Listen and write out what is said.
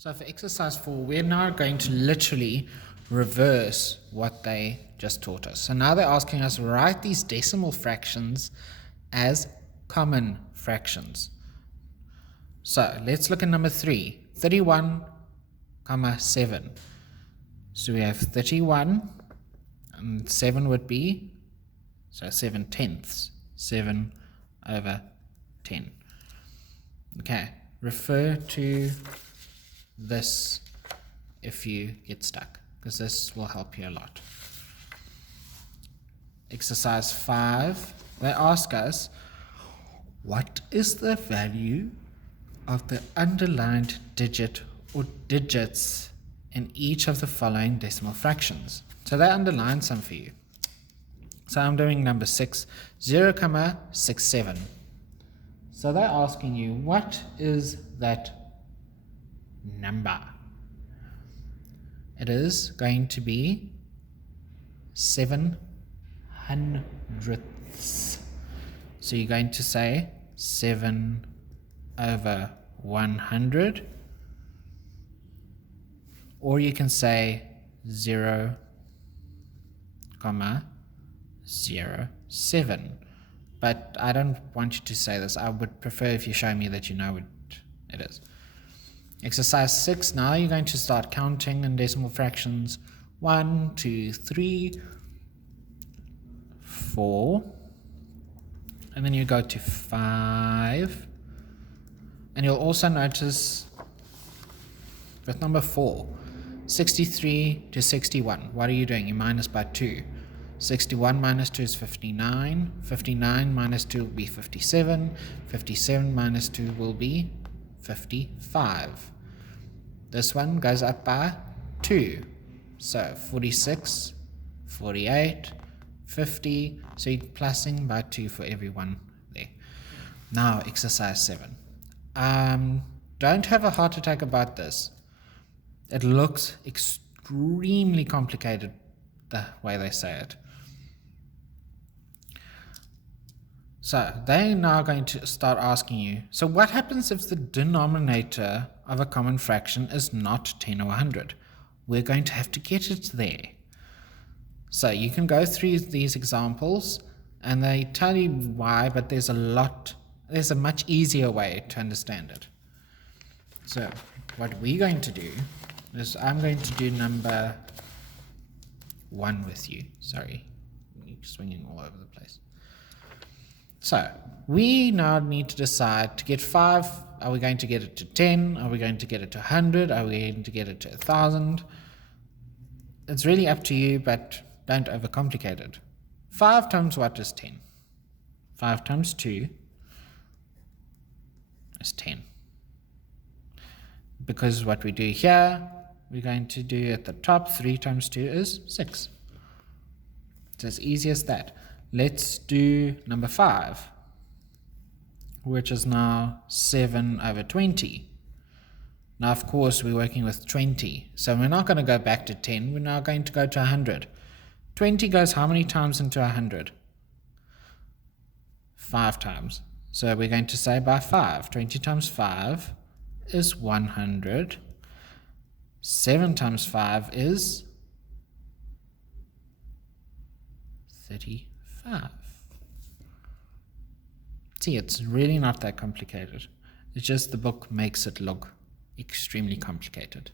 So for exercise 4, we're now going to literally reverse what they just taught us. So now they're asking us write these decimal fractions as common fractions. So let's look at number 3, 31, 7. So we have 31 and 7 would be, so 7 tenths, 7 over 10. Okay, refer to this if you get stuck, because this will help you a lot. Exercise 5, they ask us, what is the value of the underlined digit or digits in each of the following decimal fractions? So they underline some for you. So I'm doing number 6, 0,67. So they're asking you, what is that number? It is going to be 7 hundredths. So you're going to say 7 over 100, or you can say 0,07. But I don't want you to say this. I would prefer if you show me that you know what it is. Exercise 6, now you're going to start counting in decimal fractions. 1, 2, 3, 4, and then you go to 5, and you'll also notice with number 4, 63 to 61, what are you doing? You minus by 2. 61 minus 2 is 59, 59 minus 2 will be 57, 57 minus 2 will be 55. This one goes up by 2, so 46, 48, 50, so you're plussing by 2 for every one there. Now exercise 7. Don't have a heart attack about this. It looks extremely complicated the way they say it. So they're now going to start asking you, so what happens if the denominator of a common fraction is not 10 or 100? We're going to have to get it there. So you can go through these examples and they tell you why, but there's a much easier way to understand it. So what we're going to do is I'm going to do number 1 with you. Sorry, you're swinging all over the place. So we now need to decide to get 5. Are we going to get it to 10? Are we going to get it to 100? Are we going to get it to 1,000? It's really up to you, but don't overcomplicate it. 5 times what is 10? 5 times 2 is 10. Because what we do here, we're going to do at the top, 3 times 2 is 6. It's as easy as that. Let's do number 5, which is now 7 over 20. Now, of course, we're working with 20, so we're not going to go back to 10. We're now going to go to 100. 20 goes how many times into 100? 5 times. So we're going to say by 5. 20 times 5 is 100. 7 times 5 is 35. See, it's really not that complicated. It's just the book makes it look extremely complicated.